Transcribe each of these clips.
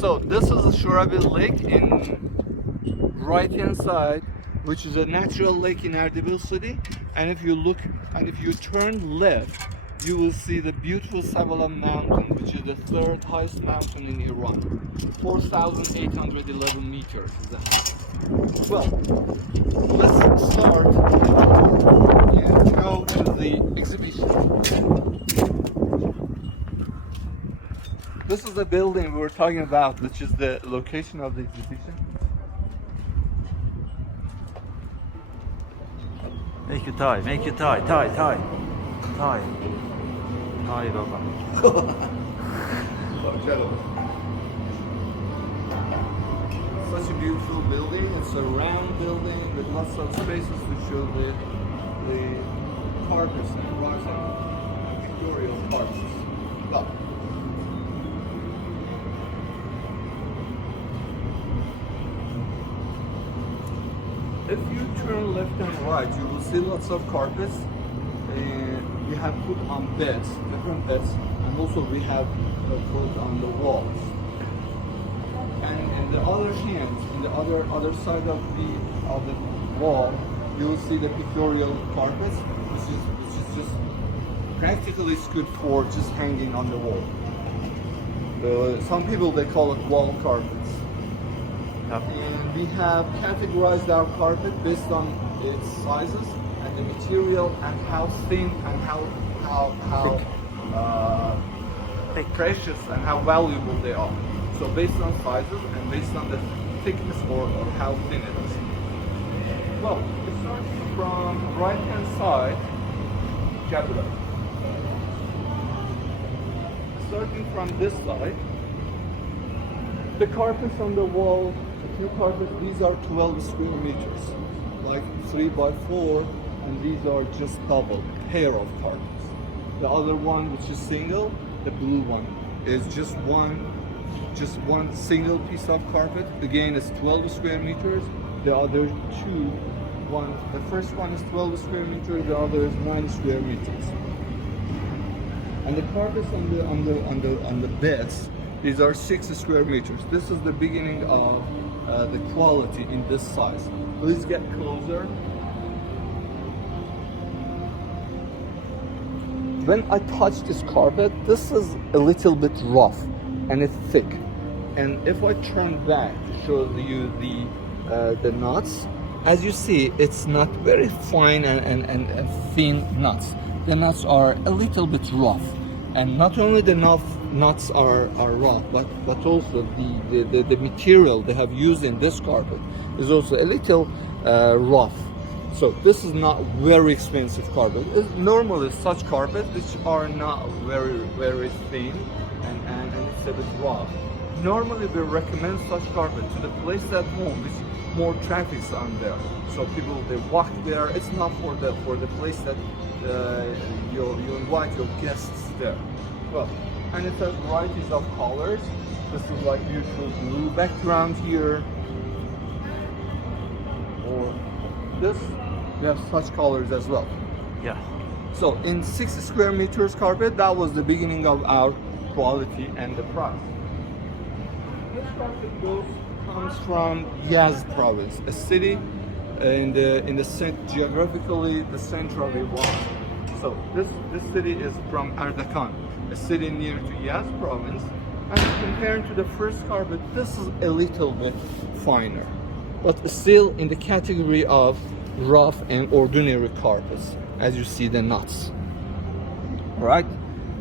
So this is a Shorabi Lake in right hand side, which is a natural lake in Erdebil city. And if you look and if you turn left, you will see the beautiful Savala mountain, which is the third highest mountain in Iran. 4,811 meters is the height. Well, let's start and go to the exhibition. This is the building we were talking about, which is the location of the exhibition. Make you tie, tie, Baba. Such a beautiful building. It's a round building with lots of spaces to show the carpets and rugs and pictorial carpets. Well, if you turn left and right, you will see lots of carpets. And we have put on beds, different beds, and also we have put on the walls. And in the other hand, in the other side of the wall, you will see the pictorial carpets, which is just practically it's good for just hanging on the wall. Some people they call it wall carpets. Yep. And we have categorized our carpet based on its sizes and the material and how thin and how precious and how valuable they are. So based on sizes and based on the thickness or how thin it is. Well, it starts from right hand side, Jabra. Starting from this side, the carpets on the wall, the few carpets, these are 12 square meters, like 3 by 4, and these are just double pair of carpets. The other one, which is single, the blue one, is just one single piece of carpet. Again, it's 12 square meters. The other two, the first one is 12 square meters, the other is 9 square meters. And the carpets on the beds, these are 6 square meters. This is the beginning of the quality in this size. Please get closer. When I touch this carpet, this is a little bit rough and it's thick. And if I turn back to show you the nuts, as you see, it's not very fine and thin nuts. The nuts are a little bit rough. And not only the nuts are rough, but also the material they have used in this carpet is also a little rough. So this is not very expensive carpet. Normally such carpets which are not very thin and it's a bit rough. Normally we recommend such carpet to the place at home which more traffic's on there. So people they walk there. It's not for the place that you invite your guests there. Well, and it has varieties of colors. This is like beautiful blue background here. Or this, we have such colors as well. Yeah. So in 6 square meters carpet, that was the beginning of our quality and the price. This carpet comes from Yazd province, a city in the geographically the center of Iran. So this city is from Ardakan, a city near to Yazd province. And compared to the first carpet, this is a little bit finer, but still in the category of rough and ordinary carpets, as you see the nuts. All right,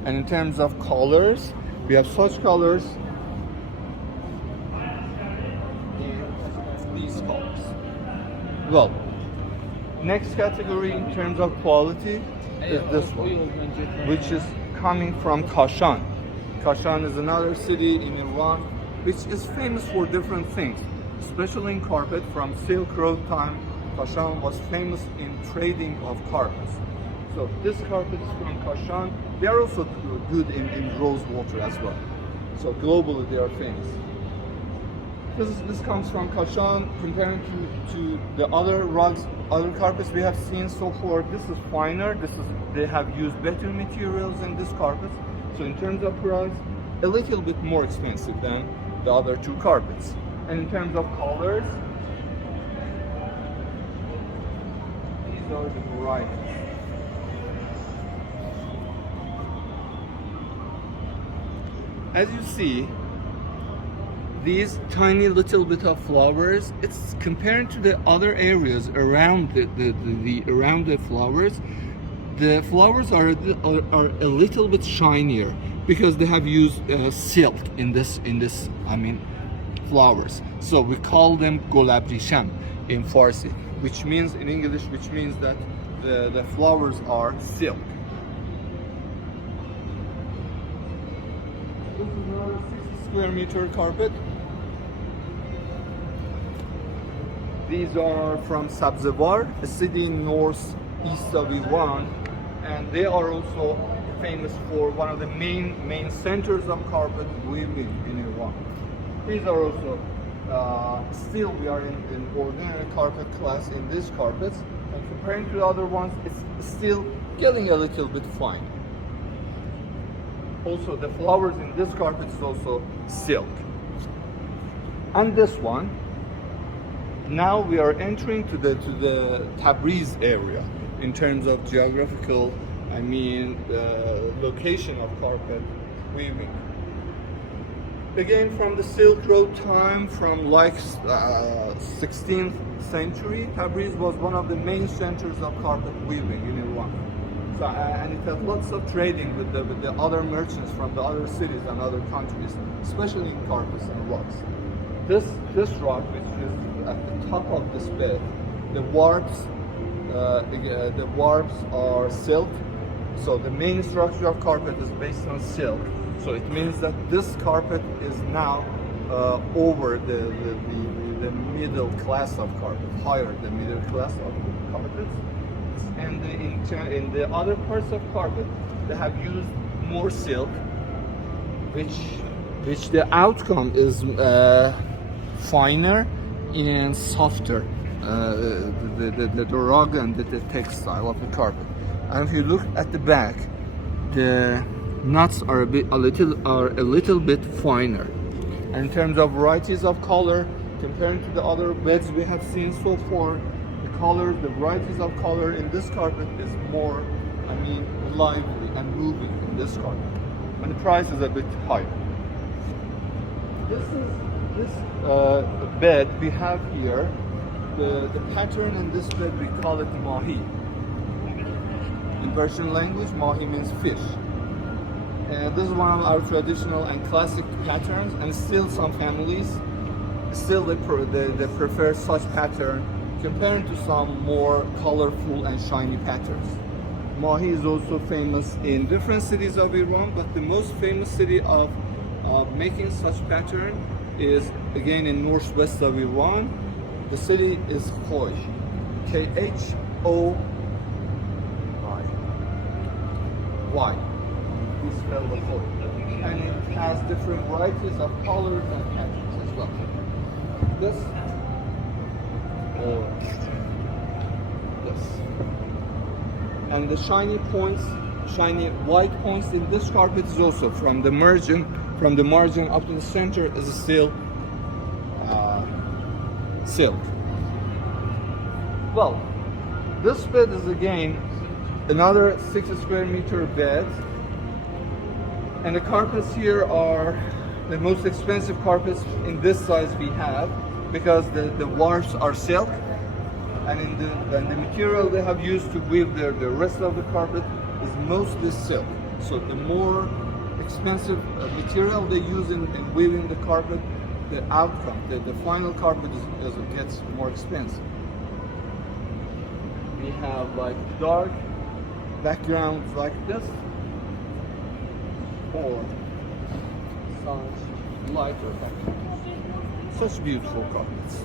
and in terms of colors, we have such colors. These colors. Well, next category in terms of quality is this one, which is coming from Kashan. Kashan is another city in Iran which is famous for different things, especially in carpet. From Silk Road time, Kashan was famous in trading of carpets. So this carpet is from Kashan. They are also good in rose water as well. So globally they are famous. This comes from Kashan. Comparing to the other rugs, other carpets we have seen so far, this is finer. They have used better materials in this carpet. So in terms of price, a little bit more expensive than the other two carpets. And in terms of colors, these are the varieties. As you see, these tiny little bit of flowers, it's compared to the other areas around around the flowers. The flowers are a little bit shinier because they have used silk in this flowers. So we call them golabrisham in Farsi, which means in English, which means that the flowers are silk. This is another 60 square meter carpet. These are from Sabzevar, a city in northeast of Iran, and they are also famous for one of the main centers of carpet weaving in Iran. These are also still we are in ordinary carpet class in these carpets, and comparing to the other ones, it's still getting a little bit fine. Also, the flowers in this carpet is also silk. And this one, now we are entering to the Tabriz area in terms of geographical, location of carpet weaving. Again, from the Silk Road time, from 16th century, Tabriz was one of the main centers of carpet weaving in Iran. So, and it had lots of trading with the other merchants from the other cities and other countries, especially in carpets and rugs. This rug, which is at the top of this bed, the warps are silk. So the main structure of carpet is based on silk. So it means that this carpet is now over the middle class of carpet, higher the middle class of carpets. And in the other parts of carpet, they have used more silk, which the outcome is finer and softer, the rug and the textile of the carpet. And if you look at the back, the knots are a little bit finer. And in terms of varieties of color, comparing to the other beds we have seen so far, the varieties of color in this carpet is more, lively and moving in this carpet. And the price is a bit higher. This bed we have here, the pattern in this bed, we call it mahi. In Persian language, mahi means fish. This is one of our traditional and classic patterns, and still some families, they prefer such pattern compared to some more colorful and shiny patterns. Mahi is also famous in different cities of Iran, but the most famous city of making such pattern is again in northwest of Iran. The city is Khoj, K-H-O-Y. We spell the Khoj, and it has different varieties of colors and patterns as well. This or this, and the shiny white points in this carpet is also from the margin up to the center is still silk. Well, this bed is again another 6 square meter bed, and the carpets here are the most expensive carpets in this size we have, because the warps are silk, and the material they have used to weave the rest of the carpet is mostly silk. So the more expensive material they use in weaving the carpet, the outcome, the final carpet gets more expensive. We have like dark backgrounds like this, or such lighter backgrounds. Such beautiful carpets.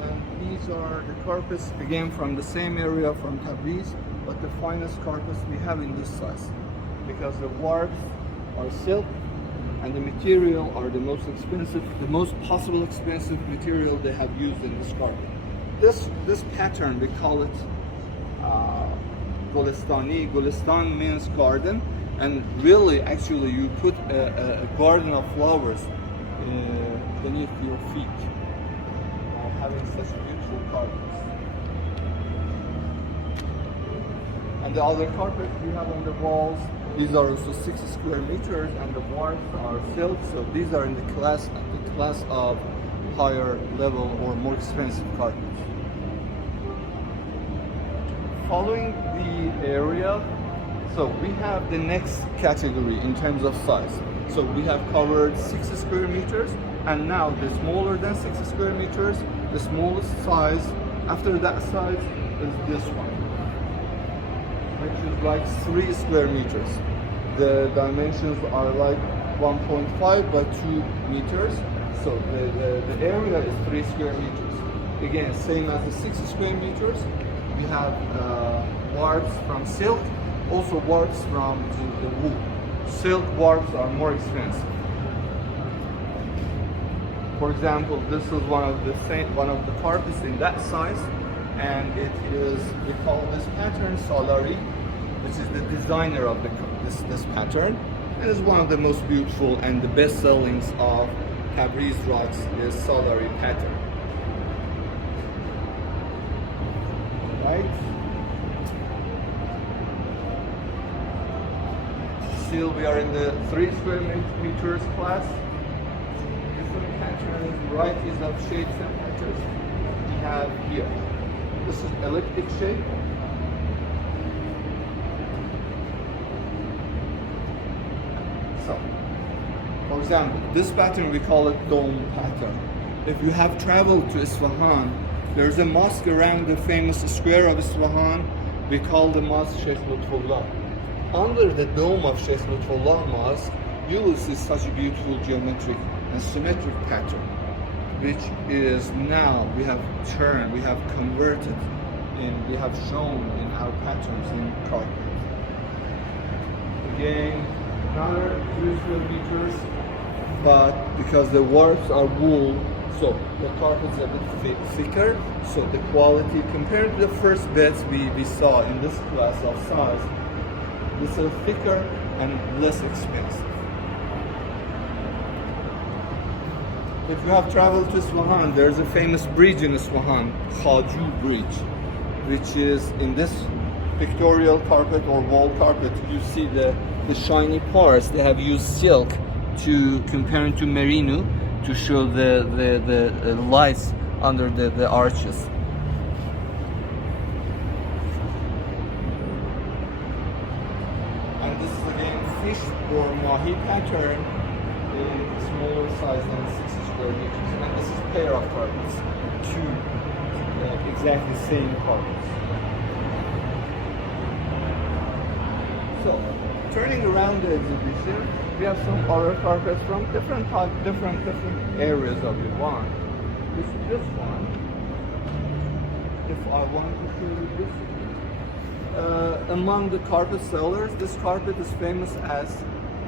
And these are the carpets again from the same area from Tabriz, but the finest carpets we have in this size, because the warps are silk and the material are the most expensive, the most possible expensive material they have used in this carpet. This pattern, we call it Golestani. Golestan means garden, and really, actually, you put a garden of flowers beneath your feet while having such beautiful carpets. And the other carpet we have on the walls, these are also 6 square meters, and the walls are silk, so these are in the class of higher level or more expensive carpets. Following the area, so we have the next category in terms of size. So we have covered 6 square meters, and now the smaller than 6 square meters, the smallest size after that size is this one, which is like 3 square meters. The dimensions are like 1.5 by 2 meters, so the area is 3 square meters. Again, same as the 6 square meters. We have warps from silk, also warps from the wool. Silk warps are more expensive. For example, this is one of the carpets in that size, and it is, we call this pattern Salari, which is the designer of this pattern. It is one of the most beautiful and the best sellings of Tabriz rugs is Salari pattern. Right? Still, we are in the 3 square meters class. Different patterns, varieties of shapes and patterns we have here. This is elliptic shape. So, for example, this pattern we call it dome pattern. If you have traveled to Isfahan, there's a mosque around the famous square of Isfahan. We call the mosque Sheikh Lutfullah. Under the dome of Sheikh Lutfullah Mosque, you will see such a beautiful geometric and symmetric pattern, which is now we have turned, we have converted, and we have shown in our patterns in carpet. Again, another 3 square meters, but because the warps are wool, so the carpet is a bit thicker, so the quality compared to the first beds we saw in this class of size, this is thicker and less expensive. If you have traveled to Isfahan, there's a famous bridge in Isfahan, Khaju Bridge, which is in this pictorial carpet or wall carpet, you see the shiny parts. They have used silk to comparing to merino to show the lights under the arches. And this is again fish or mahi pattern in smaller size than 6 square meters. And this is pair of carpets, 2 exactly same carpets. So, turning around the exhibition, we have some other carpets from different areas of Iran. This one, if I want to show you this one. Among the carpet sellers, this carpet is famous as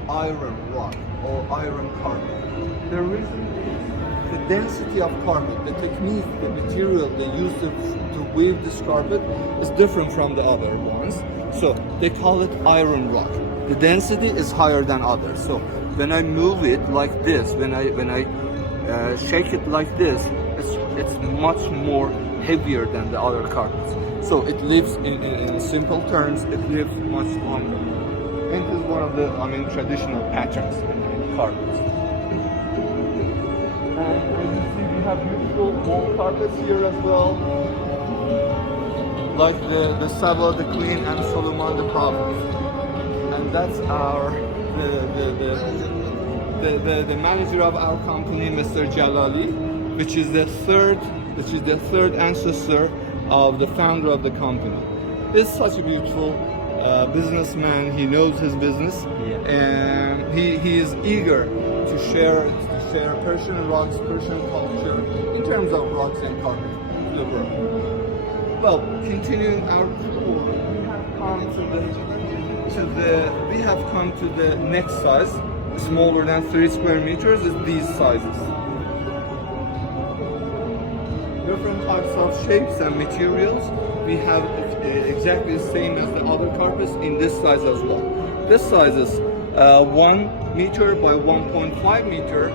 iron rug or iron carpet. The reason is the density of carpet, the technique, the material they use to weave this carpet is different from the other ones. So they call it iron rug. The density is higher than others. So when I move it like this, when I shake it like this, it's much more heavier than the other carpets. So it lives in simple terms, it lives much longer. And it is one of the traditional patterns in carpets. And as you see, we have beautiful wall carpets here as well, like the Saba, the Queen, and Solomon the Prophet. And that's the manager of our company, Mr. Jalali, which is the third ancestor of the founder of the company. He's such a beautiful businessman. He knows his business, and he is eager to share Persian rugs, Persian culture in terms of rugs and carpet to the world. Well, continuing our tour, we have come to the next size, smaller than 3 square meters is these sizes. Different types of shapes and materials. We have exactly the same as the other carpets in this size as well. This size is 1 meter by 1.5 meter,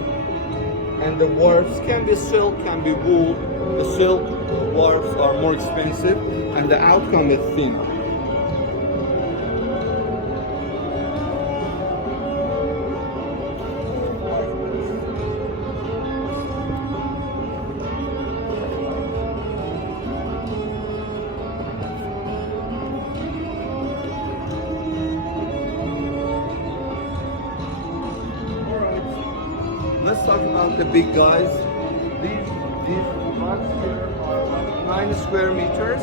and the warps can be silk, can be wool. The silk warps are more expensive, and the outcome is thinner. Let's talk about the big guys. These rugs here are 9 square meters.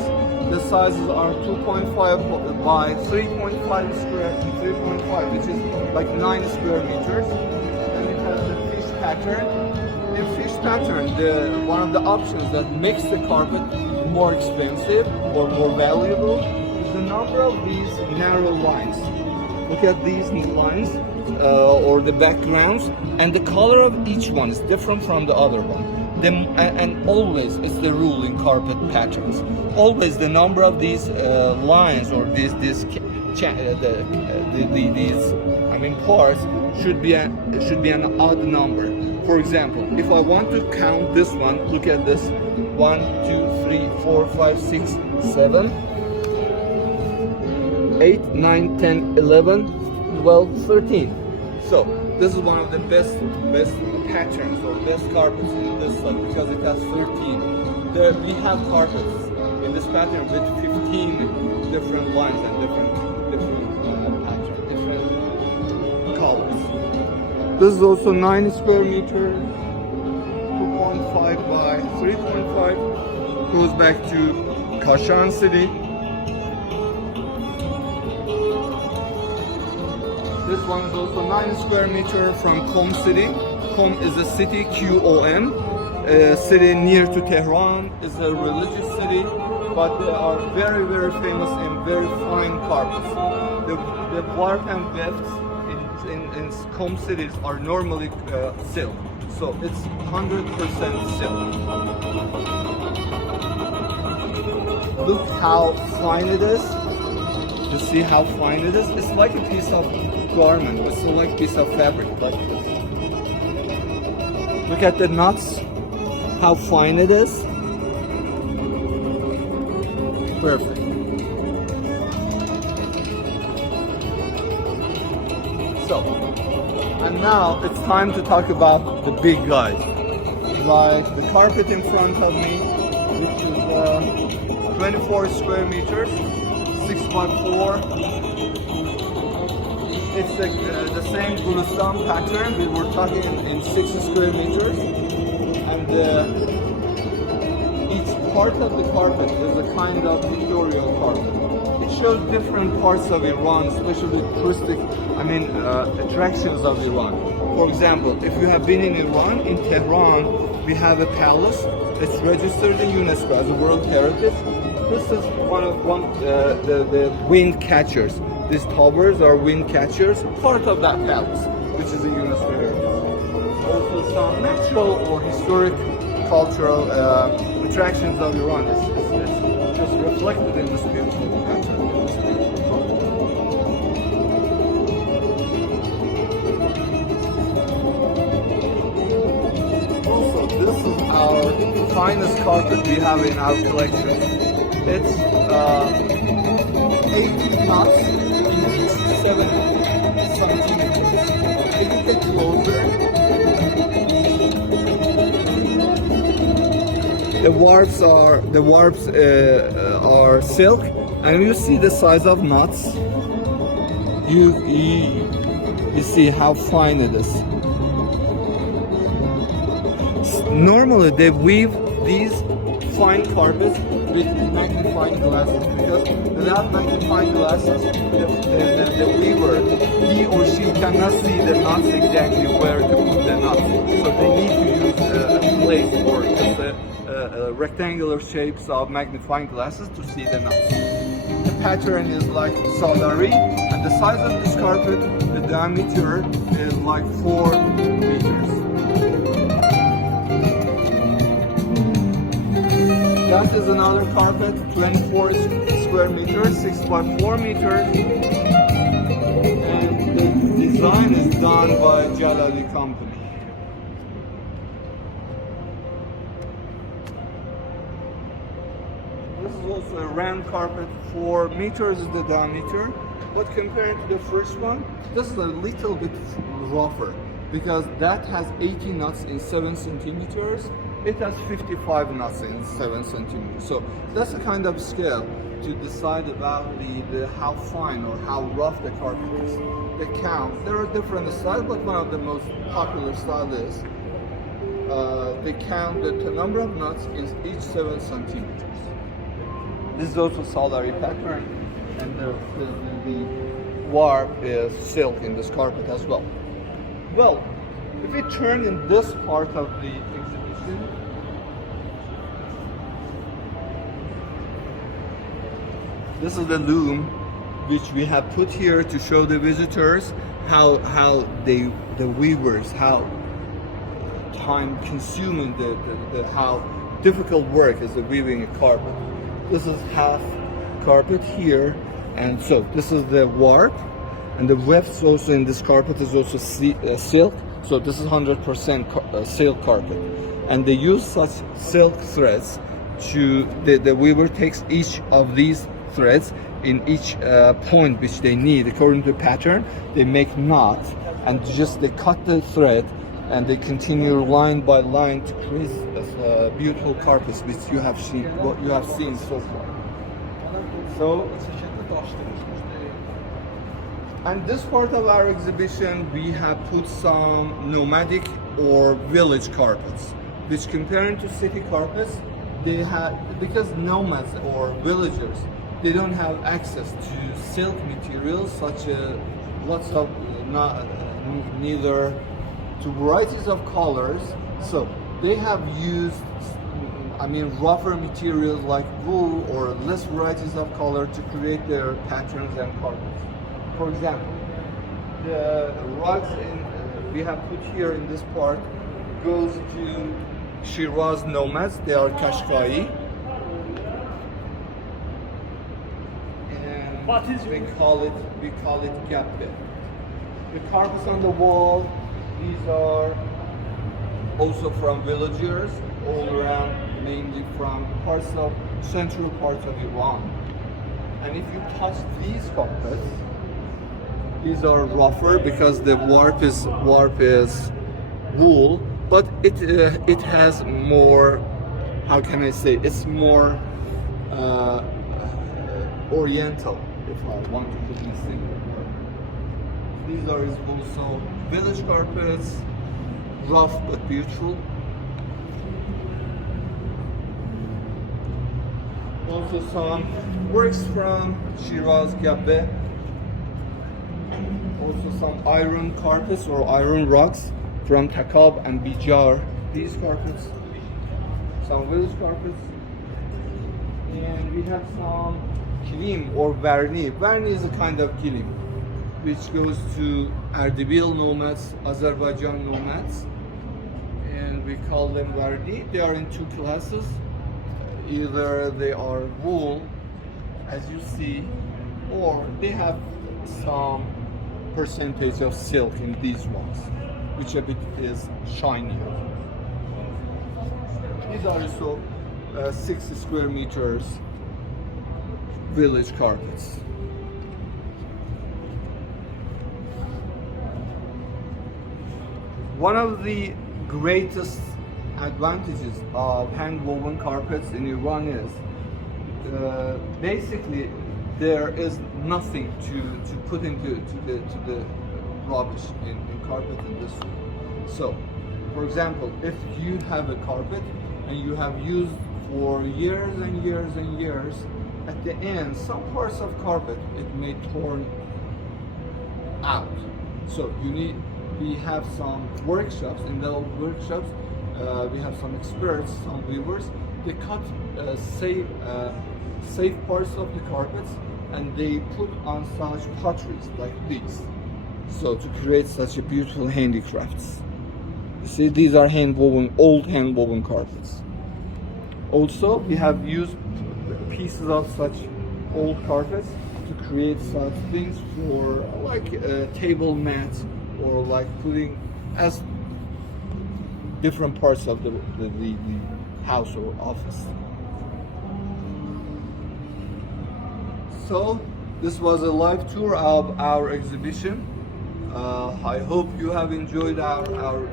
The sizes are 2.5 by 3.5 square, 3.5, which is like 9 square meters. And it has the fish pattern. In fish pattern, one of the options that makes the carpet more expensive or more valuable is the number of these narrow lines. Look at these lines. Or the backgrounds, and the color of each one is different from the other one. And always it's the rule in carpet patterns. Always the number of these lines or these parts should be an odd number. For example, if I want to count this one, look at this: 1, 2, 3, 4, 5, 6, 7, 8, 9, 10, 11, 12, 13. So this is one of the best patterns or best carpets in this one because it has 13. We have carpets in this pattern with 15 different lines and different patterns, different colors. This is also 9 square meters, 2.5 by 3.5. Goes back to Kashan City. This one is also 9 square meter from Qom City. Qom is a city, Q-O-M, a city near to Tehran. It's a religious city, but they are very, very famous in very fine carpets. The warp and wefts in Qom cities are normally silk, so it's 100% silk. Look how fine it is. You see how fine it is? It's like a piece of garment. It's like a piece of fabric. Like this. Look at the knots. How fine it is. Perfect. So, and now it's time to talk about the big guys. Like the carpet in front of me, which is 24 square meters. 6 by 4. It's the same Gulistan pattern. We were talking in 6 square meters, and each part of the carpet is a kind of pictorial carpet. It shows different parts of Iran, especially touristic, attractions of Iran. For example, if you have been in Iran, in Tehran, we have a palace. It's registered in UNESCO as a World Heritage. This is the wind catchers. These towers are wind catchers, part of that palace, which is a UNESCO heritage. Also, some natural or historic cultural attractions of Iran is just reflected in this beautiful pattern. Also, this is our finest carpet we have in our collection. It's 8 knots, 7 centimeters. If you get closer, the warps are silk, and you see the size of knots. You see how fine it is. Normally, they weave these fine carpets with magnifying glasses, because without magnifying glasses, the weaver, he or she cannot see the knots exactly where to put the knots. So they need to use a plate or just a rectangular shapes of magnifying glasses to see the knots. The pattern is like Salari, and the size of this carpet, the diameter is like 4 meters. That is another carpet, 24 square meters, 6 by 4 meters. And the design is done by Jalali company. This is also a round carpet, 4 meters is the diameter. But compared to the first one, this is a little bit rougher because that has 80 knots in 7 centimeters. It has 55 knots in 7 centimeters. So that's a kind of scale to decide about the how fine or how rough the carpet is. They count. There are different styles, but one of the most popular styles is they count the number of knots in each 7 centimeters. This is also salary pattern, and the warp is silk in this carpet as well. Well, if we turn in this part of the exhibition, this is the loom which we have put here to show the visitors how the weavers, how time consuming how difficult work is the weaving a carpet. This is half carpet here, and so this is the warp, and the wefts also in this carpet is also silk. So this is 100% silk carpet, and they use such silk threads to the weaver takes each of these threads in each point which they need according to the pattern. They make knots and just they cut the thread and they continue line by line to create beautiful carpets which you have seen, what you have seen so far. So, and this part of our exhibition we have put some nomadic or village carpets, which comparing to city carpets, they have, because nomads or villagers, they don't have access to silk materials such as lots of neither to varieties of colors, so they have used rougher materials like wool or less varieties of color to create their patterns and carpets. For example, the rugs we have put here in this part goes to Shiraz nomads. They are Kashkai, and we call it Gabbe. The carpets on the wall, these are also from villagers all around, mainly from central parts of Iran. And if you touch these carpets, these are rougher because the warp is wool, but it has more, how can I say, it's more oriental, if I want to put this thing. These are also village carpets, rough but beautiful. Also some works from Shiraz Gabbe. Also some iron carpets or iron rugs from Takab and Bijar. These carpets, some village carpets. And we have some kilim or verni. Verni is a kind of kilim which goes to Ardabil nomads, Azerbaijan nomads, and we call them verni. They are in two classes. Either they are wool, as you see, or they have some percentage of silk in these ones, which a bit is shinier. These are also 60 square meters village carpets. One of the greatest advantages of hand-woven carpets in Iran is basically there is nothing to put into the rubbish in carpet in this way. So, for example, if you have a carpet and you have used for years and years and years, at the end, some parts of carpet it may torn out. So we have some workshops. In the workshops, we have some experts, some weavers. They cut save parts of the carpets and they put on such potteries like these, so to create such a beautiful handicrafts. You see, these are old hand woven carpets. Also, we have used pieces of such old carpets to create such things for like table mats, or like putting as different parts of the house or office. So this was a live tour of our exhibition. I hope you have enjoyed the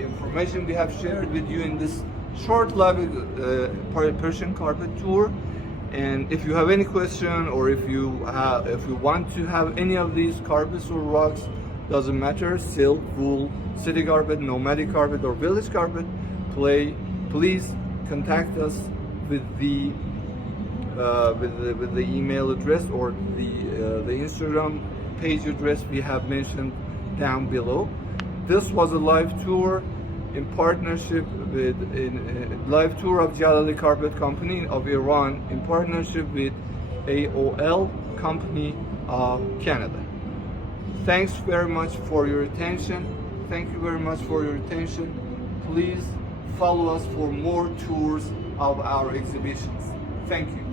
information we have shared with you in this short live Persian carpet tour. And if you have any question, or if you want to have any of these carpets or rugs, doesn't matter, silk, wool, city carpet, nomadic carpet, or village carpet, please contact us with the email address or the Instagram page address we have mentioned down below. This was a live tour in partnership with live tour of Jalali Carpet Company of Iran in partnership with A.O.B Company of Canada. Thanks very much for your attention. Thank you very much for your attention. Please follow us for more tours of our exhibitions. Thank you.